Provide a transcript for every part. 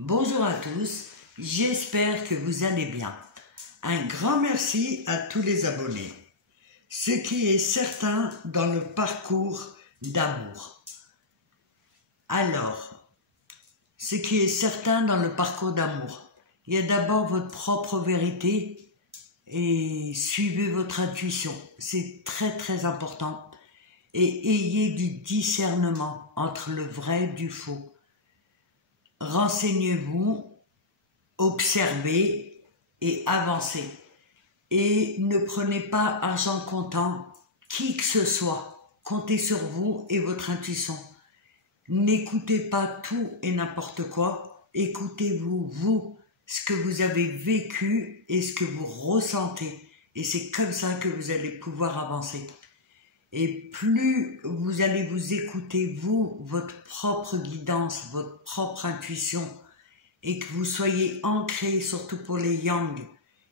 Bonjour à tous, j'espère que vous allez bien. Un grand merci à tous les abonnés. Ce qui est certain dans le parcours d'amour. Alors, ce qui est certain dans le parcours d'amour, il y a d'abord votre propre vérité et suivez votre intuition. C'est très très important. Et ayez du discernement entre le vrai et du faux. Renseignez-vous, observez et avancez. Et ne prenez pas argent comptant qui que ce soit. Comptez sur vous et votre intuition. N'écoutez pas tout et n'importe quoi. Écoutez-vous, vous, ce que vous avez vécu et ce que vous ressentez. Et c'est comme ça que vous allez pouvoir avancer. Et plus vous allez vous écouter, vous, votre propre guidance, votre propre intuition, et que vous soyez ancré, surtout pour les Yang,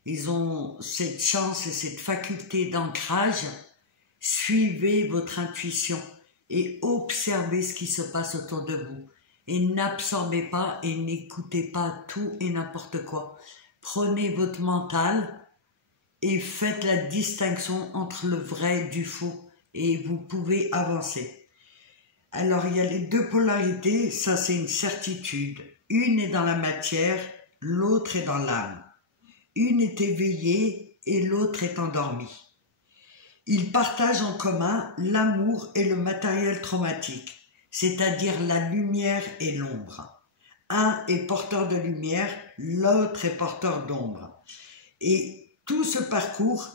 ils ont cette chance et cette faculté d'ancrage, suivez votre intuition et observez ce qui se passe autour de vous. Et n'absorbez pas et n'écoutez pas tout et n'importe quoi. Prenez votre mental et faites la distinction entre le vrai et du faux. Et vous pouvez avancer. Alors, il y a les deux polarités, ça c'est une certitude. Une est dans la matière, l'autre est dans l'âme. Une est éveillée et l'autre est endormie. Ils partagent en commun l'amour et le matériel traumatique, c'est-à-dire la lumière et l'ombre. Un est porteur de lumière, l'autre est porteur d'ombre. Et tout ce parcours,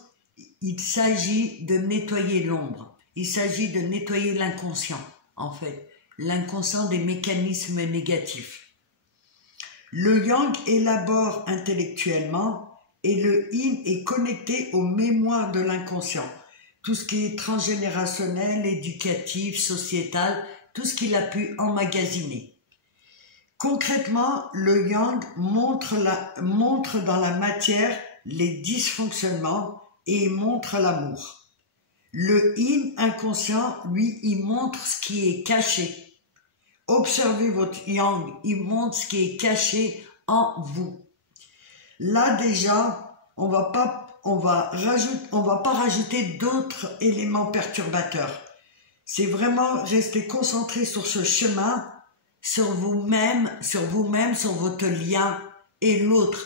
il s'agit de nettoyer l'ombre. Il s'agit de nettoyer l'inconscient, en fait. L'inconscient des mécanismes négatifs. Le Yang élabore intellectuellement et le Yin est connecté aux mémoires de l'inconscient. Tout ce qui est transgénérationnel, éducatif, sociétal, tout ce qu'il a pu emmagasiner. Concrètement, le Yang montre dans la matière les dysfonctionnements et montre l'amour. Le Yin inconscient, lui, il montre ce qui est caché. Observez votre Yang, il montre ce qui est caché en vous. Là déjà, on va pas rajouter d'autres éléments perturbateurs. C'est vraiment rester concentré sur ce chemin, sur vous-même, sur votre lien et l'autre.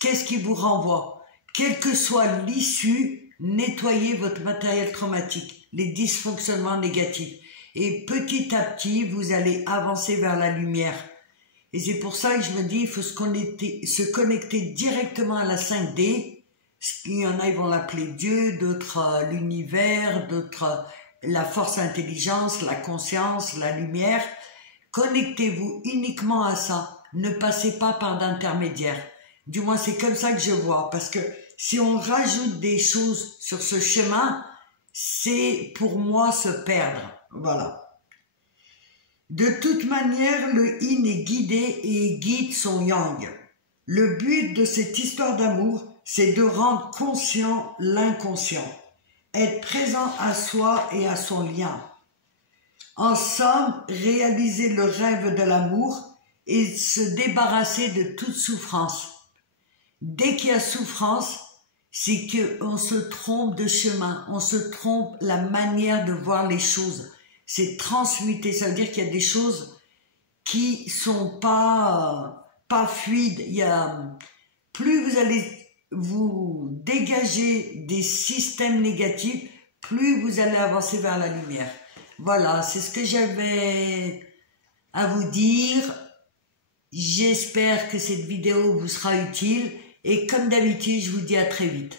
Qu'est-ce qui vous renvoie? Quelle que soit l'issue, nettoyez votre matériel traumatique, les dysfonctionnements négatifs. Et petit à petit, vous allez avancer vers la lumière. Et c'est pour ça que je me dis, il faut se connecter directement à la 5D. Il y en a, ils vont l'appeler Dieu, d'autres l'univers, d'autres la force intelligence, la conscience, la lumière. Connectez-vous uniquement à ça. Ne passez pas par d'intermédiaires. Du moins, c'est comme ça que je vois. Parce que si on rajoute des choses sur ce chemin, c'est pour moi se perdre. Voilà. De toute manière, le Yin est guidé et guide son Yang. Le but de cette histoire d'amour, c'est de rendre conscient l'inconscient. Être présent à soi et à son lien. En somme, réaliser le rêve de l'amour et se débarrasser de toute souffrance. Dès qu'il y a souffrance, c'est qu'on se trompe de chemin, on se trompe la manière de voir les choses. C'est transmuter, ça veut dire qu'il y a des choses qui sont pas fluides. Plus vous allez vous dégager des systèmes négatifs, plus vous allez avancer vers la lumière. Voilà, c'est ce que j'avais à vous dire. J'espère que cette vidéo vous sera utile. Et comme d'habitude, je vous dis à très vite.